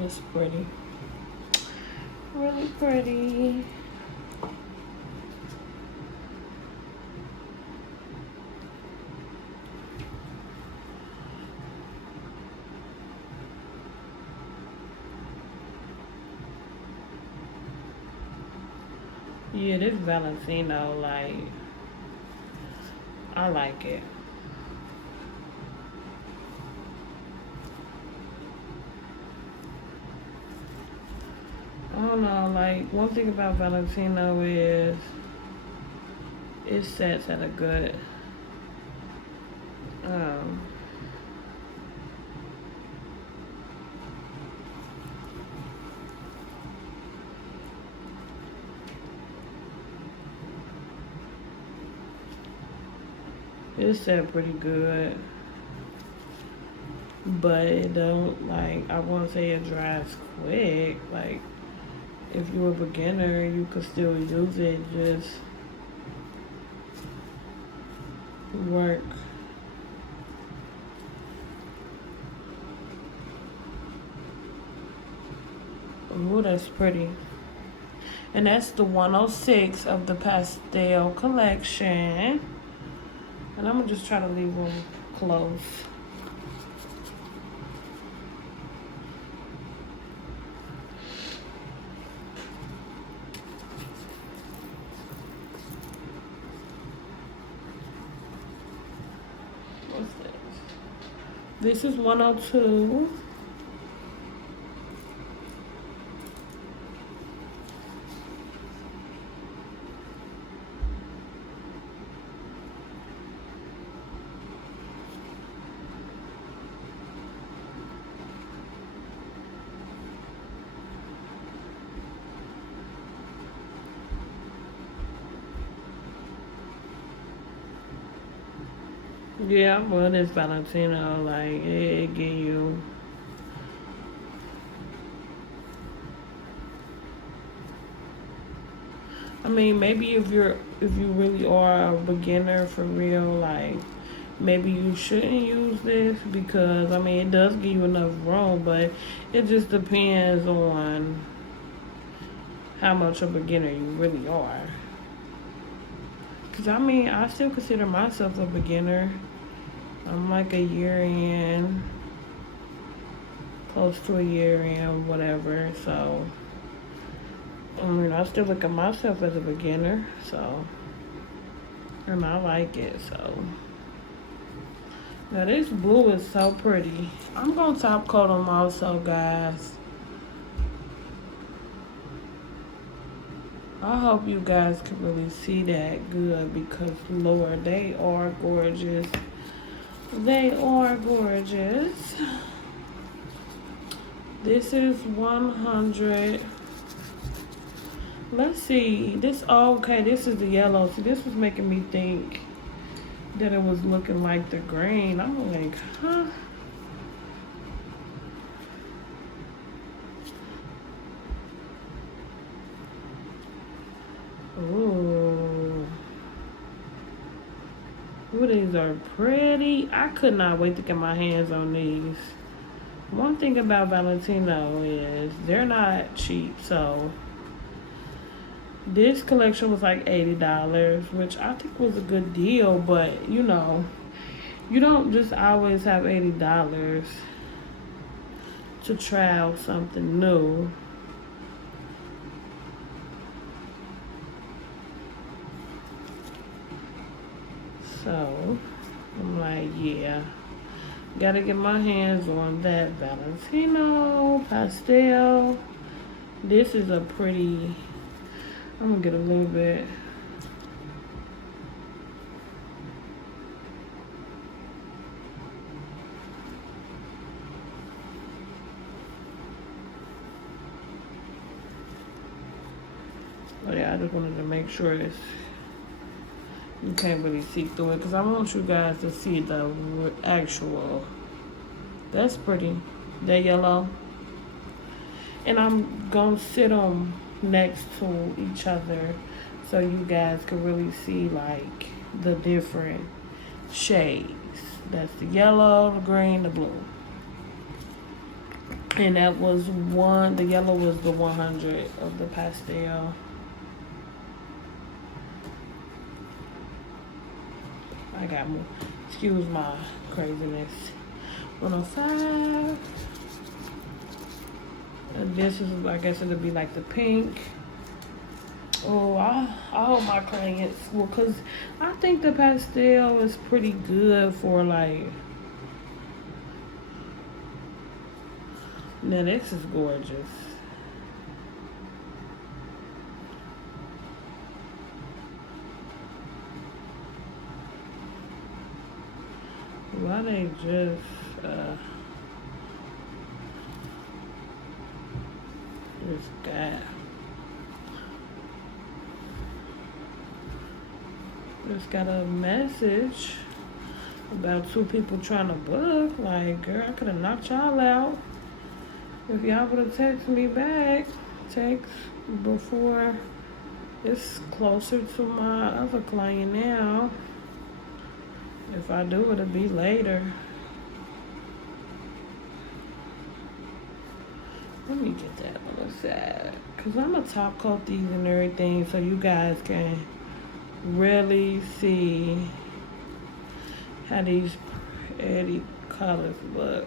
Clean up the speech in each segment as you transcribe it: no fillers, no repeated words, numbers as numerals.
It's pretty. Really pretty. Yeah, this Valentino, like, I like it. I don't know, like, one thing about Valentino is it sets at a good, um, it set pretty good. But it don't, like, I won't say it dries quick. Like, if you're a beginner, you could still use it, just work. Ooh, that's pretty. And that's the 106 of the pastel collection. And I'm gonna just try to leave them close. What's this? This is 102. Yeah, well, this Valentino, like, it give you. I mean, maybe if you really are a beginner for real, like, maybe you shouldn't use this because, I mean, it does give you enough room, but it just depends on how much a beginner you really are. Because, I mean, I still consider myself a beginner. I'm like a year in, close to a year in, whatever. So, I mean, I still look at myself as a beginner. So, and I like it. So, now this blue is so pretty. I'm going to top coat them also, guys. I hope you guys can really see that good because, Lord, they are gorgeous. They are gorgeous. This is 100. Let's see. This, oh, okay, this is the yellow. So this was making me think that it was looking like the green. I'm like, huh? Ooh. Ooh, these are pretty. I could not wait to get my hands on these. One thing about Valentino is they're not cheap, so this collection was like $80, which I think was a good deal, but you know, you don't just always have $80 to try out something new. So I'm like, yeah, gotta get my hands on that Valentino pastel. This is a pretty, I'm gonna get a little bit. Oh yeah, I just wanted to make sure this, you can't really see through it because I want you guys to see the actual. That's pretty. That yellow. And I'm gonna sit them next to each other so you guys can really see like the different shades. That's the yellow, the green, the blue. And that was the yellow was the 100 of the pastel. I got more. Excuse my craziness. 105. And this is, I guess it'll be like the pink. Oh, I hope my clients, well, because I think the pastel is pretty good for like, now this is gorgeous. Why they just this guy? Just got a message about 2 people trying to book. Like, girl, I could have knocked y'all out if y'all would have texted me back. Text before it's closer to my other client now. If I do, it'll be later. Let me get that on the side. Because I'm going to top coat these and everything so you guys can really see how these pretty colors look.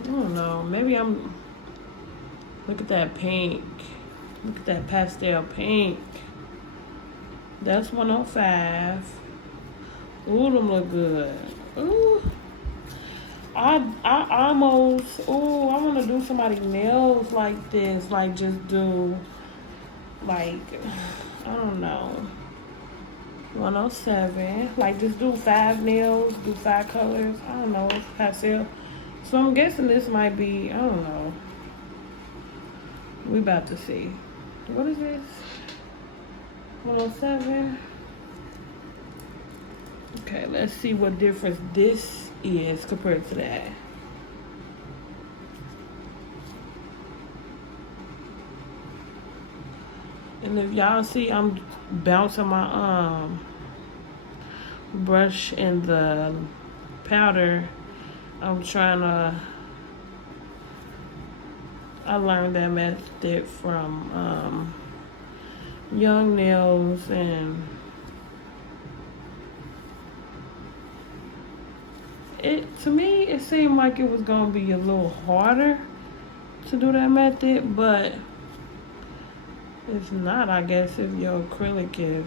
I don't know. Maybe I'm... Look at that pink. Look at that pastel pink. That's 105. Ooh, them look good. Ooh. I almost, ooh, I want to do somebody's nails like this. Like, just do, like, I don't know, 107. Like, just do 5 nails, do 5 colors. I don't know, pastel. So I'm guessing this might be, I don't know. We about to see. What is this? 107. Okay, let's see what difference this is compared to that. And if y'all see, I'm bouncing my brush in the powder. I'm trying to, I learned that method from Young Nails, and to me it seemed like it was gonna be a little harder to do that method, but it's not. I guess if your acrylic is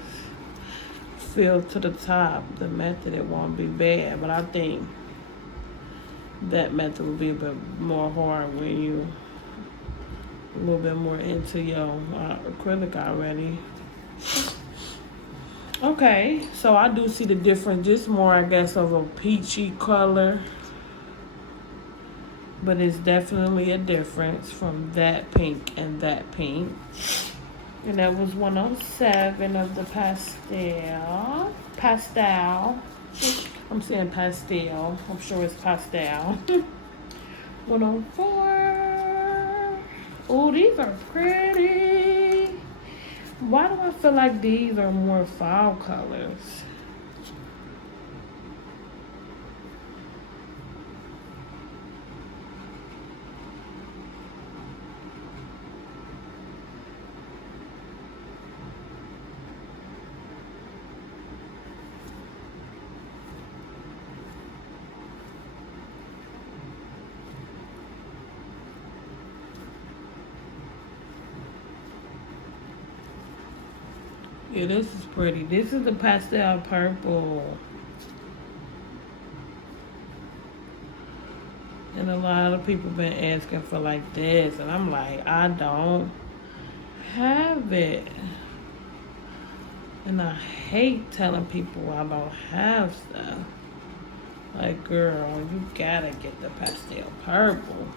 filled to the top, the method, it won't be bad. But I think that method will be a bit more hard when you a little bit more into your acrylic already. Okay, so I do see the difference. Just more, I guess, of a peachy color. But it's definitely a difference from that pink and that pink. And that was 107 of the pastel. I'm saying pastel. I'm sure it's pastel. 104. Oh, these are pretty. Why do I feel like these are more fall colors? Yeah, this is pretty. This is the pastel purple. And a lot of people been asking for like this. And I'm like, I don't have it. And I hate telling people I don't have stuff. Like, girl, you gotta get the pastel purple.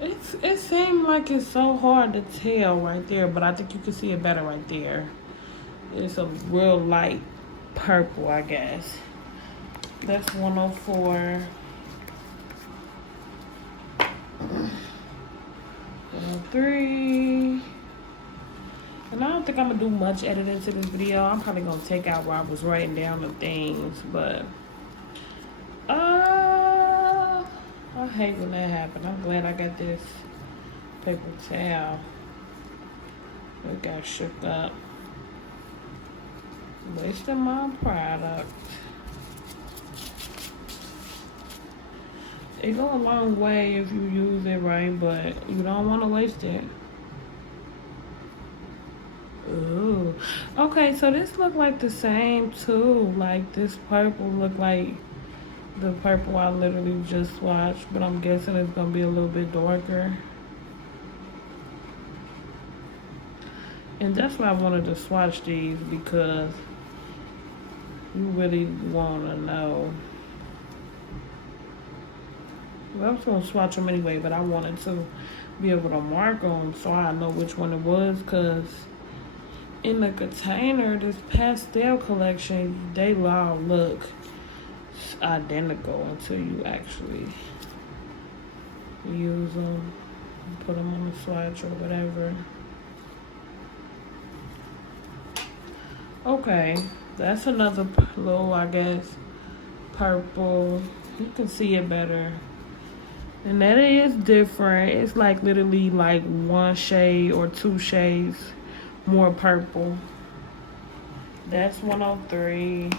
It seemed like it's so hard to tell right there, but I think you can see it better right there. It's a real light purple, I guess. That's 104. 103. And I don't think I'm gonna do much editing to this video. I'm probably gonna take out where I was writing down the things, but I hate when that happens. I'm glad I got this paper towel. It got shook up. Wasting my product. It go a long way if you use it right, but you don't want to waste it. Ooh. Okay, so this look like the same too. Like this purple look like the purple I literally just swatched, but I'm guessing it's gonna be a little bit darker. And that's why I wanted to swatch these, because you really wanna know. Well, I was gonna swatch them anyway, but I wanted to be able to mark them so I know which one it was, cause in the container, this pastel collection, they all look identical until you actually use them, put them on the swatch or whatever. Okay, that's another little, I guess, purple. You can see it better. And that is different. It's like literally like one shade or two shades more purple. That's 103.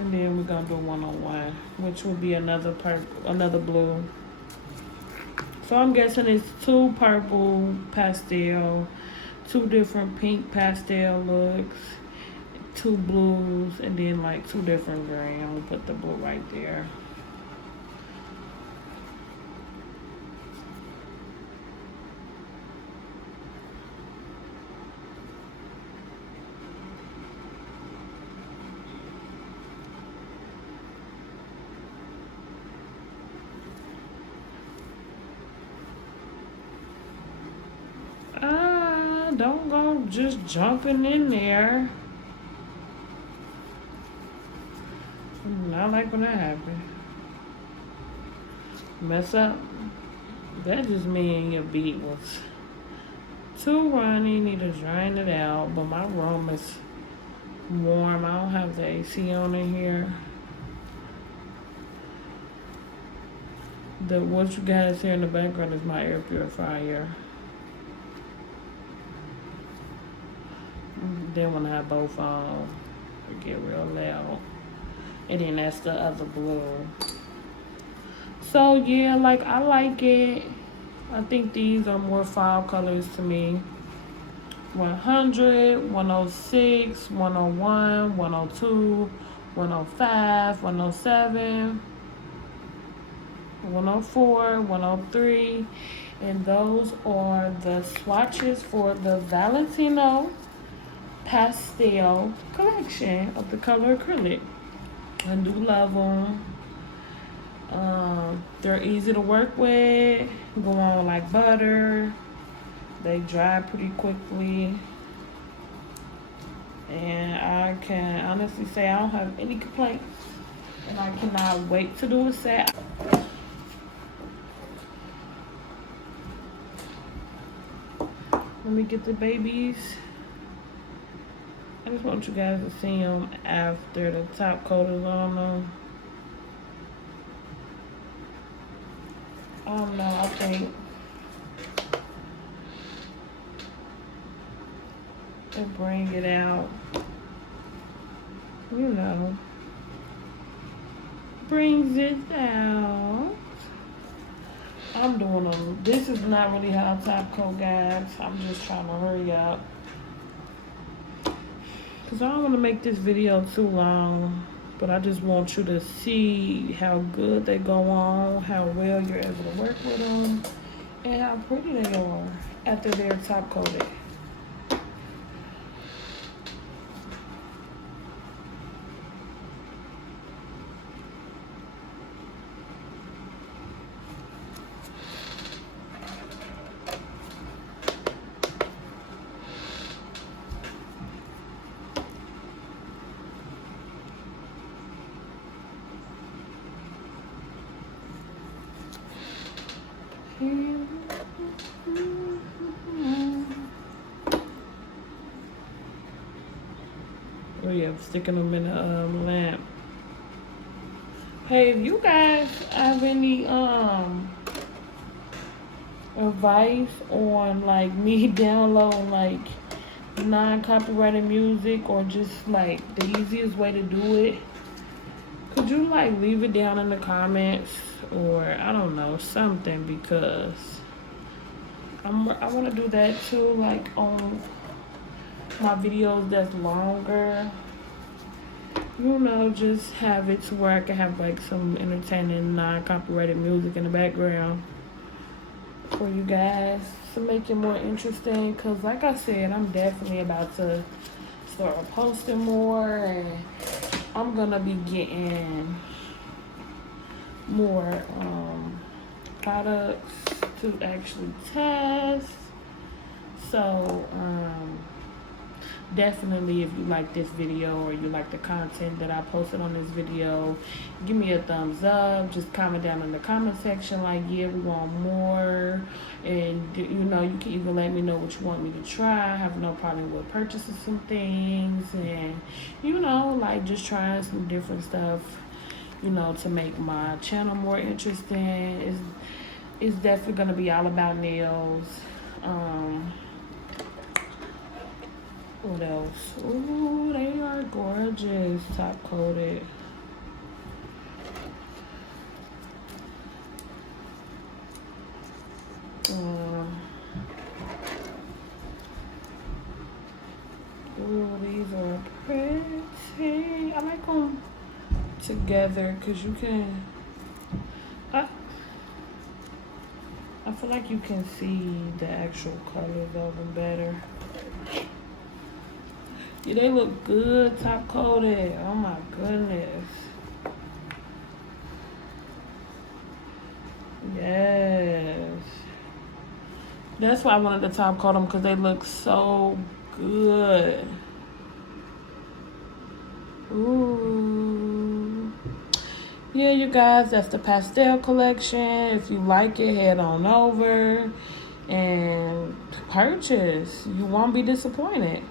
And then we're gonna do 101, which will be another purple, another blue. So I'm guessing it's two purple pastel, two different pink pastel looks, two blues, and then like two different green. I'm gonna put the blue right there. Don't go just jumping in there. Not like when that happened. Mess up. That just means your beat was too runny. Need to drain it out. But my room is warm. I don't have the AC on in here. What you guys hear in the background is my air purifier. Then when I have both on, it get real loud. And then that's the other blue. So yeah, like I like it. I think these are more fall colors to me. 100, 106, 101, 102, 105, 107, 104, 103. And those are the swatches for the Valentino pastel collection of the color acrylic. I do love them. They're easy to work with, go on like butter. They dry pretty quickly, and I can honestly say I don't have any complaints, and I cannot wait to do a set. Let me get the babies. I just want you guys to see them after the top coat is on them. I don't know, I think to bring it out, you know, brings it out. I'm doing them. This is not really how top coat, guys. I'm just trying to hurry up, because I don't want to make this video too long, but I just want you to see how good they go on, how well you're able to work with them, and how pretty they are after they're top coated. Oh yeah, I'm sticking them in the lamp. Hey, if you guys have any advice on like me downloading like non-copyrighted music, or just like the easiest way to do it, could you like leave it down in the comments, or I don't know, something, because I want to do that too, like on my videos that's longer. You know, just have it to where I can have like some entertaining non-copyrighted music in the background for you guys to make it more interesting. Because like I said, I'm definitely about to start posting more, and I'm gonna be getting more products to actually test. So definitely, if you like this video or you like the content that I posted on this video, give me a thumbs up. Just comment down in the comment section like, yeah, we want more. And you know, you can even let me know what you want me to try. I have no problem with purchasing some things, and you know, like just trying some different stuff, you know, to make my channel more interesting. It's definitely gonna be all about nails. What else? Ooh, they are gorgeous, top coated. Ooh, these are pretty. I like them together because you can. I feel like you can see the actual colors of them better. Yeah, they look good, top coated. Oh my goodness. Yes. That's why I wanted to top coat them, because they look so good. Ooh. Yeah, you guys, that's the pastel collection. If you like it, head on over and purchase. You won't be disappointed.